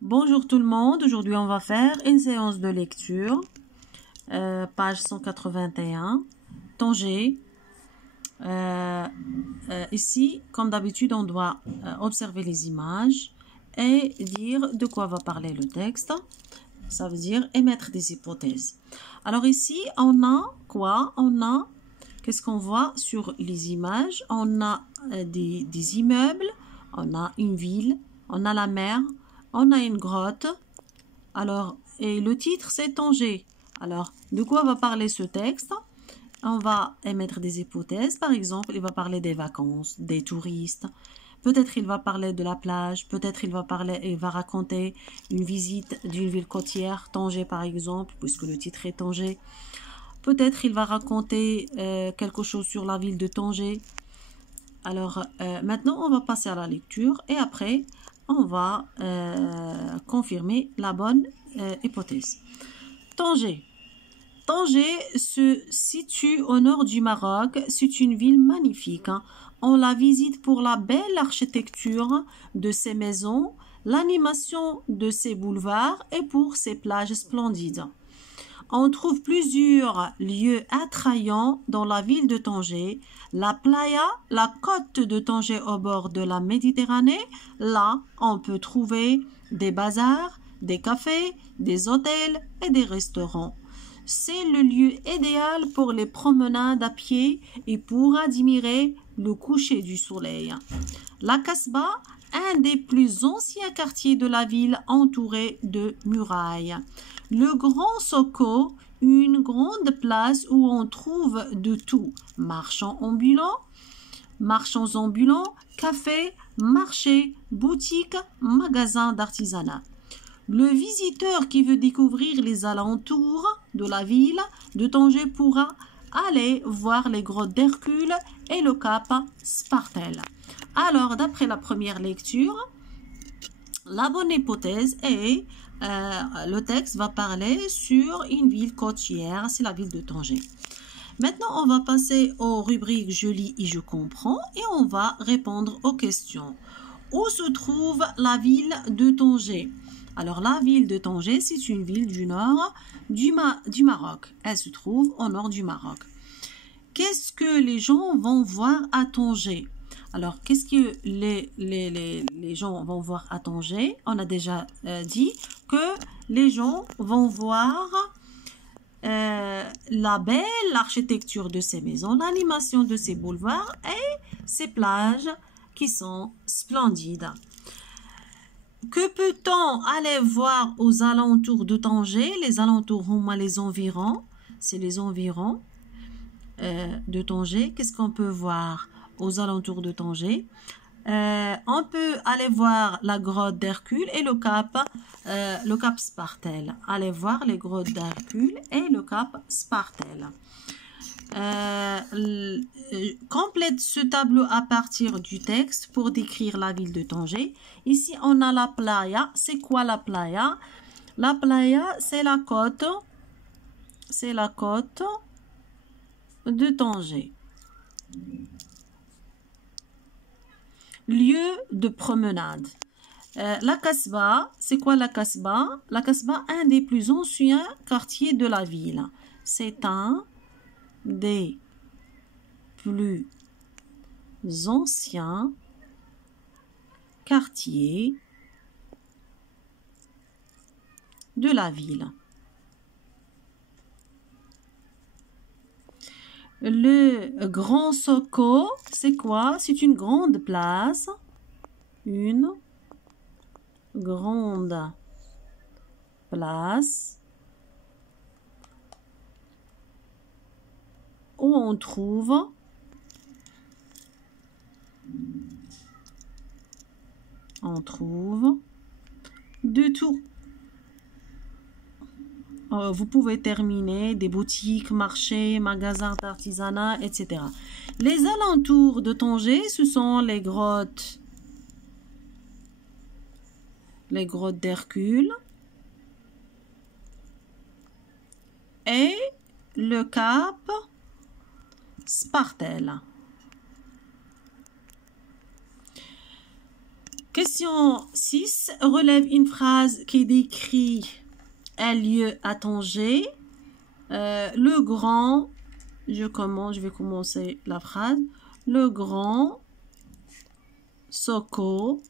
Bonjour tout le monde, aujourd'hui on va faire une séance de lecture, page 181, Tanger. Ici, comme d'habitude, on doit observer les images et dire de quoi va parler le texte. Ça veut dire émettre des hypothèses. Alors ici, on a quoi? Qu'est-ce qu'on voit sur les images? On a des immeubles, on a une ville, on a la mer, on a une grotte. Alors, et le titre, c'est Tanger. Alors, de quoi va parler ce texte? On va émettre des hypothèses. Par exemple, il va parler des vacances, des touristes. Peut-être il va parler de la plage. Peut-être il va raconter une visite d'une ville côtière, Tanger par exemple, puisque le titre est Tanger. Peut-être il va raconter quelque chose sur la ville de Tanger. Alors, maintenant, on va passer à la lecture et après, on va confirmer la bonne hypothèse. Tanger. Tanger se situe au nord du Maroc. C'est une ville magnifique. On la visite pour la belle architecture de ses maisons, l'animation de ses boulevards et pour ses plages splendides. On trouve plusieurs lieux attrayants dans la ville de Tanger. La playa, la côte de Tanger au bord de la Méditerranée. Là, on peut trouver des bazars, des cafés, des hôtels et des restaurants. C'est le lieu idéal pour les promenades à pied et pour admirer le coucher du soleil. La Kasbah, un des plus anciens quartiers de la ville entouré de murailles. Le Grand Soko, une grande place où on trouve de tout. Marchands ambulants, cafés, marchés, boutiques, magasins d'artisanat. Le visiteur qui veut découvrir les alentours de la ville de Tanger pourra aller voir les grottes d'Hercule et le cap Spartel. Alors, d'après la première lecture, la bonne hypothèse est le texte va parler sur une ville côtière, c'est la ville de Tanger. Maintenant, on va passer aux rubriques je lis et je comprends et on va répondre aux questions. Où se trouve la ville de Tanger? Alors, la ville de Tanger, c'est une ville du nord du Maroc. Elle se trouve au nord du Maroc. Qu'est-ce que les gens vont voir à Tanger? Alors, qu'est-ce que les gens vont voir à Tanger? On a déjà dit que les gens vont voir la belle architecture de ces maisons, l'animation de ces boulevards et ces plages qui sont splendides. Que peut-on aller voir aux alentours de Tanger? Les alentours, les environs, c'est les environs de Tanger. Qu'est-ce qu'on peut voir aux alentours de Tanger? On peut aller voir la grotte d'Hercule et le cap Spartel. Allez voir les grottes d'Hercule et le cap Spartel. Complète ce tableau à partir du texte pour décrire la ville de Tanger. Ici, on a la playa. C'est quoi la playa? La playa, c'est la côte. C'est la côte de Tanger. Lieu de promenade. La Kasbah, c'est quoi la Kasbah? La Kasbah, un des plus anciens quartiers de la ville. C'est un des plus anciens quartiers de la ville. Le Grand Soko, c'est quoi? C'est une grande place. Une grande place où on trouve de tout. Vous pouvez terminer des boutiques, marchés, magasins d'artisanat, etc. Les alentours de Tanger, ce sont les grottes d'Hercule et le cap Spartel. Question Question 6. Relève une phrase qui décrit un lieu à Tanger. Le grand, je vais commencer la phrase. Le grand Soko.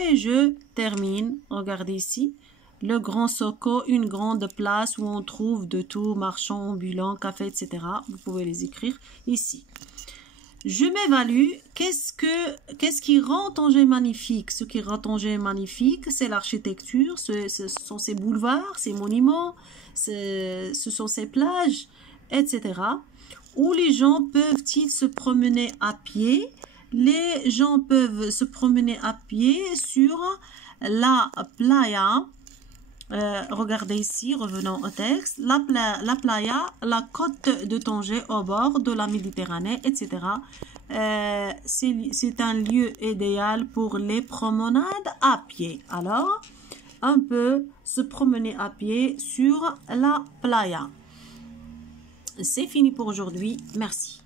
Et je termine, regardez ici. Le Grand Soko, une grande place où on trouve de tout, marchands, ambulants, café, etc. Vous pouvez les écrire ici. Je m'évalue. Qu'est-ce qui rend Tanger magnifique? Ce qui rend Tanger magnifique, c'est l'architecture, ce sont ces boulevards, ces monuments, ce sont ces plages, etc. Où les gens peuvent-ils se promener à pied? Les gens peuvent se promener à pied sur la playa. Regardez ici, revenons au texte. La playa, la côte de Tanger au bord de la Méditerranée, etc. C'est un lieu idéal pour les promenades à pied. Alors, on peut se promener à pied sur la playa. C'est fini pour aujourd'hui. Merci.